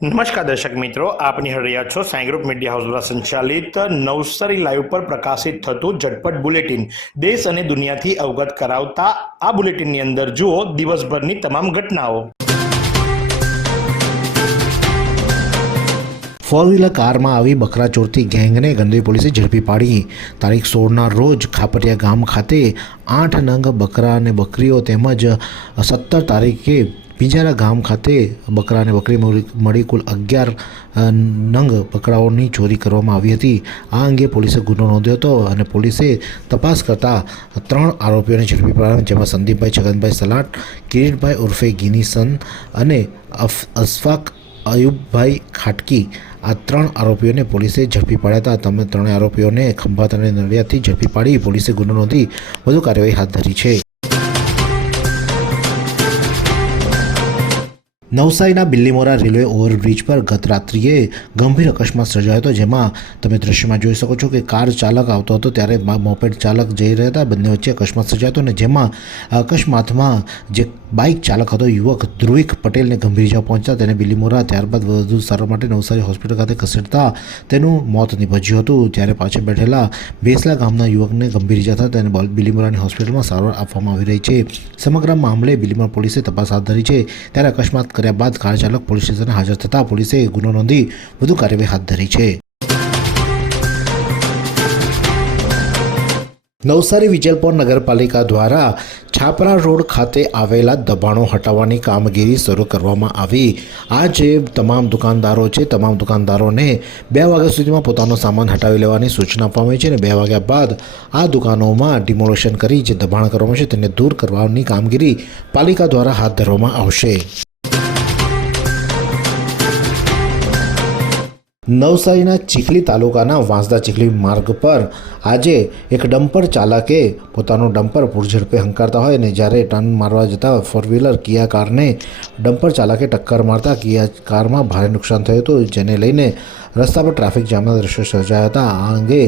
નમસ્કાર દર્શક મિત્રો, આપ નિહાળી છો સાંઈ ગ્રુપ મીડિયા હાઉસ દ્વારા સંચાલિત નવસારી લાઈવ પર પ્રકાશિત થતું ઝટપટ બુલેટિન. દેશ અને દુનિયાથી અવગત કરાવતા આ બુલેટિનની અંદર જુઓ દિવસભરની તમામ ઘટનાઓ. ફોર વ્હીલર કારમાં આવી બકરા ચોરતી ગેંગને ગંદરી પોલીસે ઝડપી પાડી. તારીખ સોળના રોજ ખાપરિયા ગામ ખાતે આઠ નંગ બકરા અને બકરીઓ તેમજ સત્તર તારીખે પિંજારા ગામ ખાતે બકરા અને બકરી મળી કુલ અગિયાર નંગ બકરાઓની ચોરી કરવામાં આવી હતી. આ અંગે પોલીસે ગુનો નોંધ્યો હતો અને પોલીસે તપાસ કરતા ત્રણ આરોપીઓને ઝડપી પાડ્યા, જેમાં સંદીપભાઈ, છગનભાઈ સલાટ, કિરીટભાઈ ઉર્ફે ગિનીસન અને અશફાક અયુબભાઈ ખાટકી. આ ત્રણ આરોપીઓને પોલીસે ઝડપી પાડ્યા હતા. તમે ત્રણેય આરોપીઓને ખંભાત અને નડિયાદથી ઝડપી પાડી પોલીસે ગુનો નોંધી વધુ કાર્યવાહી હાથ ધરી છે. નવસારીના બિલ્લીમોરા રેલવે ઓવરબ્રિજ પર ગત રાત્રિએ ગંભીર અકસ્માત સર્જાયો હતો, જેમાં તમે દ્રશ્યમાં જોઈ શકો છો કે કાર ચાલક આવતો હતો, ત્યારે મોપેડ ચાલક જઈ રહ્યા હતા. બંને વચ્ચે અકસ્માત સર્જાયો હતો અને જેમાં અકસ્માતમાં જે બાઇક ચાલક હતો, યુવક ધ્રુવિક પટેલને ગંભીર ઇજા પહોંચતા તેને બિલીમોરા ત્યારબાદ વધુ સારવાર માટે નવસારી હોસ્પિટલ ખાતે ખસેડતા તેનું મોત નિપજ્યું હતું. ત્યારે પાછળ બેઠેલા બેસલા ગામના યુવકને ગંભીર ઇજા થતાં તેને બોલ- બિલીમોરાની હોસ્પિટલમાં સારવાર આપવામાં આવી રહી છે. સમગ્ર મામલે બિલીમોરા પોલીસે તપાસ હાથ ધરી છે. ત્યારે અકસ્માત કર્યા બાદ કાર ચાલક પોલીસ સ્ટેશને હાજર થતાં પોલીસે ગુનો નોંધી વધુ કાર્યવાહી હાથ ધરી છે. નવસારી વિજલપોર નગરપાલિકા દ્વારા છાપરા રોડ ખાતે આવેલા દબાણો હટાવવાની કામગીરી શરૂ કરવામાં આવી. આ જે તમામ દુકાનદારો છે, તમામ દુકાનદારોને બે વાગ્યા સુધીમાં પોતાનો સામાન હટાવી લેવાની સૂચના આપવામાં આવી છે અને બે વાગ્યા બાદ આ દુકાનોમાં ડિમોલેશન કરી જે દબાણ કરવામાં છે તેને દૂર કરવાની કામગીરી પાલિકા દ્વારા હાથ ધરવામાં આવશે. નવસારીના ચીખલી તાલુકાના વાંસદા ચીખલી માર્ગ પર આજે એક ડમ્પર ચાલકે પોતાનો ડમ્પર પૂરઝડપે હંકારતા હોય અને જ્યારે ટર્ન મારવા જતા ફોર વ્હીલર કિયા કારને ડમ્પર ચાલકે ટક્કર મારતા કિયા કારમાં ભારે નુકસાન થયું હતું, જેને લઈને રસ્તા પર ટ્રાફિક જામના દ્રશ્યો સર્જાયા હતા. આ અંગે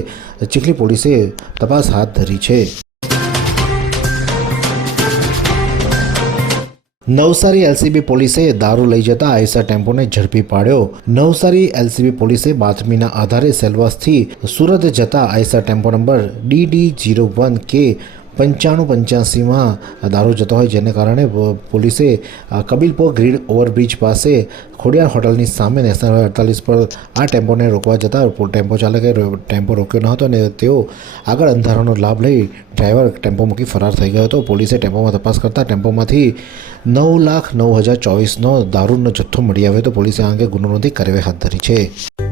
ચીખલી પોલીસે તપાસ હાથ ધરી છે. નવસારી એલસીબી પોલીસે દારૂ લઈ જતા આઈસા ટેમ્પોને ઝડપી પાડ્યો. નવસારી એલસીબી પોલીસે બાતમીના આધારે સેલવાસથી સુરત જતા Eicher tempo number D D zero one K પંચાણું પંચ્યાસીમાં દારૂ જતો હોય જેને કારણે પોલીસે કબીલપોર ગ્રીડ ઓવરબ્રિજ પાસે ખોડિયાર હોટલની સામે નેશનલ હાઈવે અડતાલીસ પર આ ટેમ્પોને રોકવા જતાં ટેમ્પો ચાલકે ટેમ્પો રોક્યો ન હતો અને તેઓ આગળ અંધારાનો લાભ લઈ ડ્રાઈવર ટેમ્પો મૂકી ફરાર થઈ ગયો હતો. પોલીસે ટેમ્પોમાં તપાસ કરતાં ટેમ્પોમાંથી નવ લાખ નવ હજાર ચોવીસનો દારૂનો જથ્થો મળી આવ્યો તો પોલીસે આ અંગે ગુનો નોંધી કાર્યવાહી હાથ ધરી છે.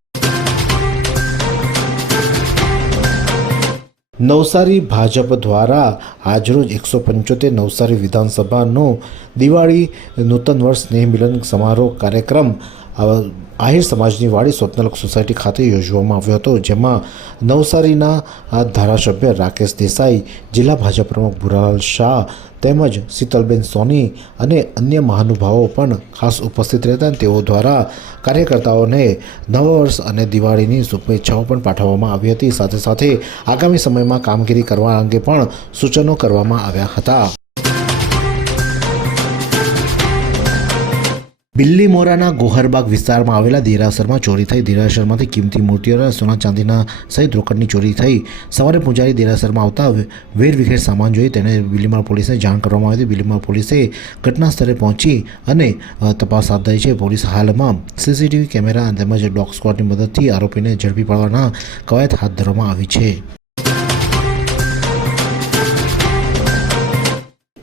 Navsari Bhajap દ્વારા આજરોજ એકસો પંચોતેર નવસારી વિધાનસભાનો દિવાળી નૂતન વર્ષ સ્નેહ મિલન સમારોહ કાર્યક્રમ આહિર સમાજની વાડી સ્વપ્નલક સોસાયટી ખાતે યોજવામાં આવ્યો હતો. જેમાં નવસારીના ધારાસભ્ય રાકેશ દેસાઈ, જિલ્લા ભાજપ પ્રમુખ ભુરાલાલ શાહ તેમજ શીતલબેન સોની અને અન્ય મહાનુભાવો પણ ખાસ ઉપસ્થિત રહેતા તેઓ દ્વારા કાર્યકર્તાઓને નવા વર્ષ અને દિવાળીની શુભેચ્છાઓ પણ પાઠવવામાં આવી હતી. સાથે સાથે આગામી સમયમાં કામગીરી કરવા અંગે પણ સૂચનો કરવામાં આવ્યા હતા. બિલ્લીમોરાના ગોહરબાગ વિસ્તારમાં આવેલા દેરાસરમાં ચોરી થઈ. દેરાસરમાંથી કિંમતી મૂર્તિઓ અને સોના ચાંદીના સહિત રોકડની ચોરી થઈ. સવારે પૂજારી દેરાસરમાં આવતા વેરવિખેર સામાન જોઈ તેને બિલ્લીમોરા પોલીસને જાણ કરવામાં આવી હતી. બિલ્લીમોરા પોલીસે ઘટના સ્થળે પહોંચી અને તપાસ હાથ ધરી છે. પોલીસ હાલમાં સીસીટીવી કેમેરા તેમજ ડોગ સ્ક્વોડની મદદથી આરોપીને ઝડપી પાડવાના કવાયત હાથ ધરવામાં આવી છે.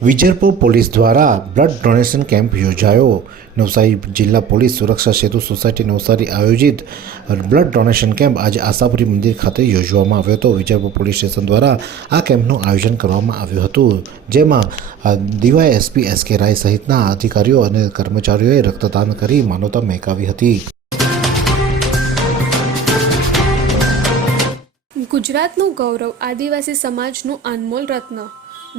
વિજયપુર પોલીસ દ્વારા બ્લડ ડોનેશન કેમ્પ યોજાયો. નવસારી જિલ્લા પોલીસ સુરક્ષા સેતુ સોસાયટી નવસારી આયોજિત બ્લડ ડોનેશન કેમ્પ આજે આશાપુરી મંદિર ખાતે યોજવામાં આવ્યો હતો. વિજયપુર પોલીસ સ્ટેશન દ્વારા આ કેમ્પનું આયોજન કરવામાં આવ્યું હતું, જેમાં દિવાય એસપી એસ કે રાય સહિતના અધિકારીઓ અને કર્મચારીઓએ રક્તદાન કરી માનવતા મહેકાવી હતી. ગુજરાતનું ગૌરવ આદિવાસી સમાજનું અનમોલ રત્ન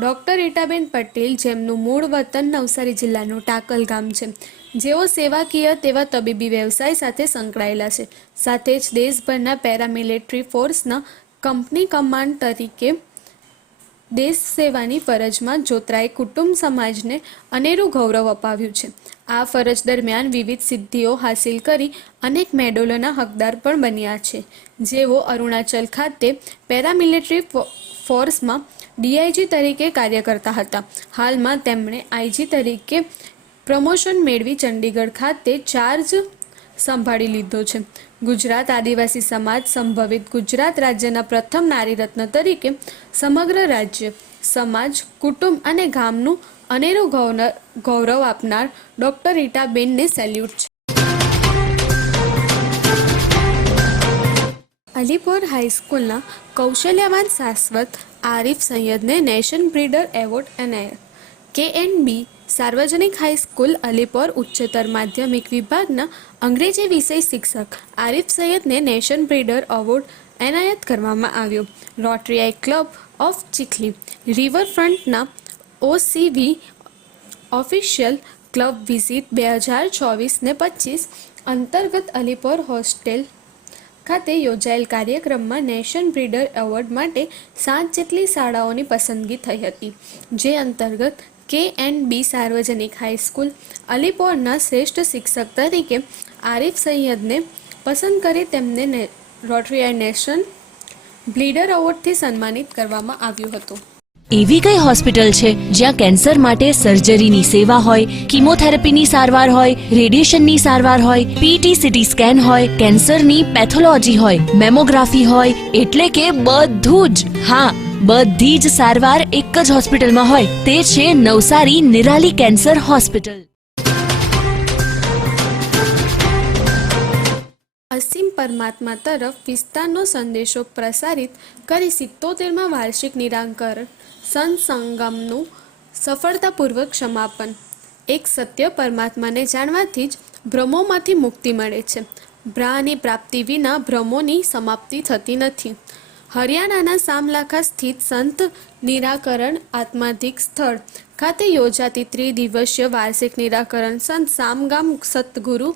ડૉક્ટર ઈટાબેન પટેલ, જેમનું મૂળ વતન નવસારી જિલ્લાનું ટાકલ ગામ છે. જેઓ સેવાકીય તેવા તબીબી વ્યવસાય સાથે સંકળાયેલા છે. સાથે જ દેશભરના પેરામિલિટરી ફોર્સના કંપની કમાન્ડ તરીકે દેશ સેવાની ફરજમાં જોતરાએ કુટુંબ સમાજને અનેરું ગૌરવ અપાવ્યું છે. આ ફરજ દરમિયાન વિવિધ સિદ્ધિઓ હાંસિલ કરી અનેક મેડલોના હકદાર પણ બન્યા છે. જેઓ અરુણાચલ ખાતે પેરામિલિટરી ફોર્સમાં ડીઆઈજી તરીકે કાર્ય કરતા હતા. હાલમાં તેમણે આઈજી તરીકે પ્રમોશન મેળવી ચંડીગઢ ખાતે ચાર્જ સંભાળી લીધો છે. ગુજરાત આદિવાસી સમાજ સંભવિત ગુજરાત રાજ્યના પ્રથમ નારી રત્ન તરીકે સમગ્ર રાજ્ય, સમાજ, કુટુંબ અને ગામનું અનેરું ગૌરવ આપનાર ડૉક્ટર રીટાબેનને સેલ્યુટ છે. અલીપોર હાઈસ્કૂલના કૌશલ્યવાન શાશ્વત આરિફ સૈયદને નેશન બ્રીડર એવોર્ડ એનાયત. બી સાર્વજનિક હાઈસ્કૂલ અલીપોર ઉચ્ચતર માધ્યમિક વિભાગના અંગ્રેજી વિષય શિક્ષક આરિફ સૈયદને નેશન બ્રીડર એવોર્ડ એનાયત કરવામાં આવ્યો. રોટરીઆઈ ક્લબ ઓફ ચીખલી રિવરફ્રન્ટના ઓસીવી ઓફિશિયલ ક્લબ વિઝિટ બે હજાર ચોવીસ ને પચીસ અંતર્ગત અલીપોર હોસ્ટેલ ખાતે યોજાયેલ કાર્યક્રમમાં નેશન બ્રીડર એવોર્ડ માટે સાત જેટલી શાળાઓની પસંદગી થઈ હતી, જે અંતર્ગત કે એન બી સાર્વજનિક હાઈસ્કૂલ, અલીપોરના શ્રેષ્ઠ શિક્ષક તરીકે આરિફ સૈયદને પસંદ કરી તેમને રોટરી રોટરી નેશન બ્લીડર એવોર્ડથી સન્માનિત કરવામાં આવ્યું હતું. એવી કઈ હોસ્પિટલ છે જ્યાં કેન્સર માટે સર્જરીની સેવા હોય, કિમોથેરાપીની સારવાર હોય, રેડિયેશનની સારવાર હોય પીટી સીટી સ્કેન હોય, કેન્સરની પેથોલોજી હોય, મેમોગ્રાફી હોય, એટલે કે બધું જ. હા, બધી જ સારવાર એક જ હોસ્પિટલમાં હોય, તે છે નવસારી નિરાલી કેન્સર હોસ્પિટલ. અસીમ પરમાત્મા તરફ વિસ્તારનો સંદેશો પ્રસારિત કરી સિત્તોતેરમાં વાર્ષિક નિરાકરણ સંસંગમનું સફળતાપૂર્વક સમાપન. એક સત્ય પરમાત્માને જાણવાથી જ ભ્રમોમાંથી મુક્તિ મળે છે. બ્રાહની પ્રાપ્તિ વિના ભ્રમોની સમાપ્તિ થતી નથી. હરિયાણાના સામલાખા સ્થિત સંત નિરાકરણ આત્માધિક સ્થળ ખાતે યોજાતી ત્રિદિવસીય વાર્ષિક નિરાકરણ સંત સામગામ સતગુરુ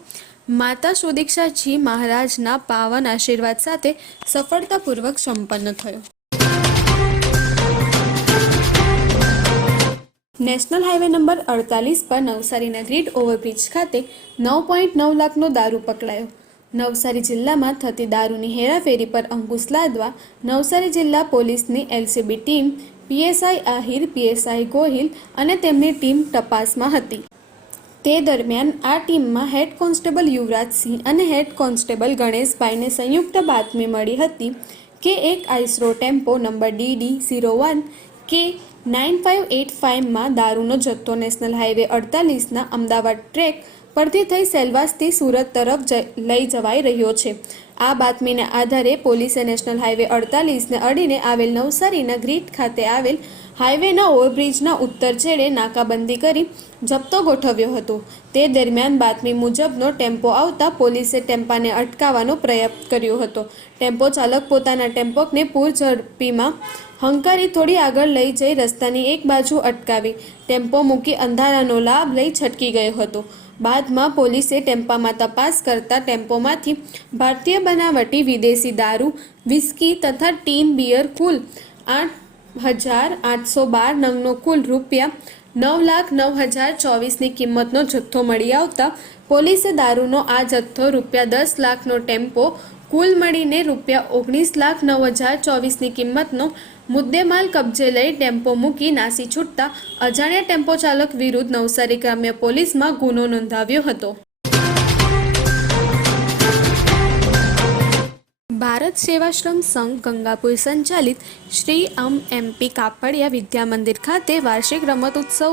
માતા સુદીક્ષાજી મહારાજના પાવન આશીર્વાદ સાથે સફળતાપૂર્વક સંપન્ન થયો. નેશનલ હાઈવે નંબર અડતાલીસ પર નવસારીના ગ્રીડ ઓવરબ્રિજ ખાતે નવ પોઈન્ટ નવ લાખનો દારૂ પકડાયો. નવસારી જિલ્લામાં થતી દારૂની હેરાફેરી પર અંકુશ લાદવા નવસારી જિલ્લા પોલીસની LCB team, PSI Ahir, PSI Gohil અને તેમની ટીમ તપાસમાં હતી. તે દરમિયાન આ ટીમમાં હેડ કોન્સ્ટેબલ યુવરાજસિંહ અને હેડ કોન્સ્ટેબલ ગણેશભાઈને સંયુક્ત બાતમી મળી હતી કે એક Eicher tempo number DD zero one K nine five eight ફાઇવમાં દારૂનો જથ્થો નેશનલ હાઈવે અડતાલીસના અમદાવાદ ટ્રેક પરથી થઈ સેલવાસથી સુરત તરફ લઈ જવાઈ રહ્યો છે. આ બાતમીના આધારે પોલીસે નેશનલ હાઈવે અડતાલીસને અડીને આવેલ નવસારીના ગ્રીટ ખાતે આવેલ હાઈવેના ઓવરબ્રિજના ઉત્તર છેડે નાકાબંધી કરી જપ્તો ગોઠવ્યો હતો. તે દરમિયાન બાતમી મુજબનો ટેમ્પો આવતા પોલીસે ટેમ્પાને અટકાવવાનો પ્રયત્ન કર્યો હતો. ટેમ્પો ચાલક પોતાના ટેમ્પોને પૂર ઝડપીમાં હંકારી થોડી આગળ લઈ જઈ રસ્તાની એક બાજુ અટકાવી. ટેમ્પો મૂકી અંધારાનો લાભ લઈ છટકી ગયો હતો. બાદમાં પોલીસે ટેમ્પામાં તપાસ કરતા ટેમ્પોમાંથી ભારતીય બનાવટી વિદેશી દારૂ, વિસ્કી તથા ટીન બિયર કુલ આઠ હજાર આઠસો બાર નંગનો કુલ રૂપિયા નવ લાખ નવ હજાર ચોવીસની કિંમતનો જથ્થો મળી આવતા પોલીસે દારૂનો આ જથ્થો રૂપિયા દસ લાખનો ટેમ્પો કુલ મળીને રૂપિયા ઓગણીસ લાખ નવ હજાર ચોવીસની કિંમતનો મુદ્દેમાલ કબજે લઈ ટેમ્પો મૂકી નાસી છૂટતા અજાણ્યા ટેમ્પો ચાલક વિરુદ્ધ નવસારી ગ્રામ્ય પોલીસમાં ગુનો નોંધાવ્યો હતો. ભારત સેવાશ્રમ સંઘ ગંગાપુર સંચાલિત શ્રી અમ એમપી કાપડિયા વિદ્યા મંદિર ખાતે વાર્ષિક રમત ઉત્સવ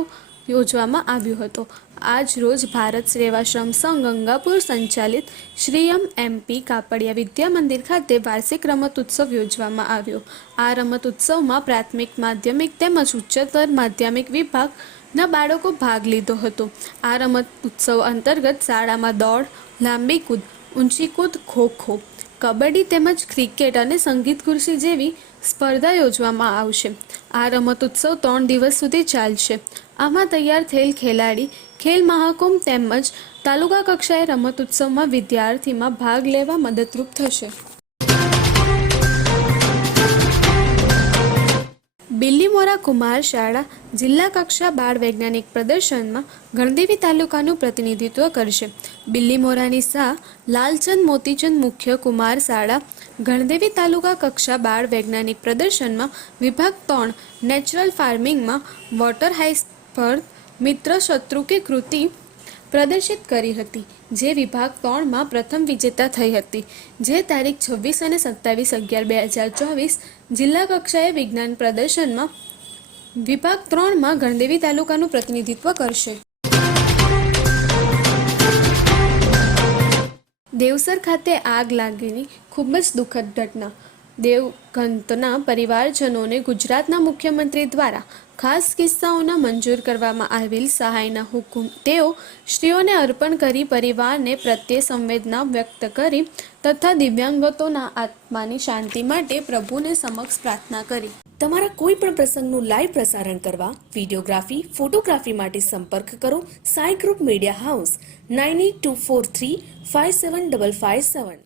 યોજવામાં આવ્યો હતો. આજ રોજ ભારત સેવાશ્રમ સંઘ ગંગાપુર સંચાલિત શ્રીયમ એમપી કાપડિયા વિદ્યા મંદિર ખાતે વાર્ષિક રમત ઉત્સવ યોજવામાં આવ્યો. આ રમત ઉત્સવમાં પ્રાથમિક, માધ્યમિક તેમજ ઉચ્ચતર માધ્યમિક વિભાગના બાળકો ભાગ લીધો હતો. આ રમત ઉત્સવ અંતર્ગત શાળામાં દોડ, લાંબી કૂદ, ઊંચી કૂદ ખો ખો કબડ્ડી તેમજ ક્રિકેટ અને સંગીત ખુરશી જેવી સ્પર્ધા યોજવામાં આવશે. આ રમતોત્સવ ત્રણ દિવસ સુધી ચાલશે. આમાં તૈયાર થયેલ ખેલાડી, ખેલ મહાકુંભ તેમજ તાલુકા કક્ષાએ રમતોત્સવમાં વિદ્યાર્થીમાં ભાગ લેવા મદદરૂપ થશે. બિલ્લીમોરા કુમાર શાળા જિલ્લા કક્ષા બાળ વૈજ્ઞાનિક પ્રદર્શનમાં ગણદેવી તાલુકાનું પ્રતિનિધિત્વ કરશે. બિલ્લીમોરાની શાહ લાલચંદ મોતીચંદ મુખ્ય કુમાર શાળા ગણદેવી તાલુકા કક્ષા બાળ વૈજ્ઞાનિક પ્રદર્શનમાં વિભાગ ત્રણ નેચરલ ફાર્મિંગમાં વોટર હાઇસ પર મિત્ર શત્રુ કે કૃતિ પ્રદર્શિત કરી હતી, જે વિભાગ ત્રણમાં પ્રથમ વિજેતા થઈ હતી, જે તારીખ છવ્વીસ અને સત્તાવીસ અગિયાર બે હજાર ચોવીસ જિલ્લા કક્ષાએ વિજ્ઞાન પ્રદર્શનમાં વિભાગ ત્રણમાં ગણદેવી તાલુકાનું પ્રતિનિધિત્વ કરશે. દેવસર ખાતે આગ લાગીની ખૂબ જ દુઃખદ ઘટના. દેવગંતના પરિવારજનોને ગુજરાતના મુખ્યમંત્રી દ્વારા ખાસ કિસ્સાઓના મંજૂર કરવામાં આવેલ સહાયના હુકુમ. તેઓ સ્ત્રીઓને અર્પણ કરી પરિવારને પ્રત્યે સંવેદના વ્યક્ત કરી તથા દિવ્યાંગતોના આત્માની શાંતિ માટે પ્રભુને સમક્ષ પ્રાર્થના કરી. તમારા કોઈ પણ પ્રસંગનું લાઈવ પ્રસારણ કરવા વિડીયોગ્રાફી, ફોટોગ્રાફી માટે સંપર્ક કરો Sai group media house, nine eight two four three five seven double five seven.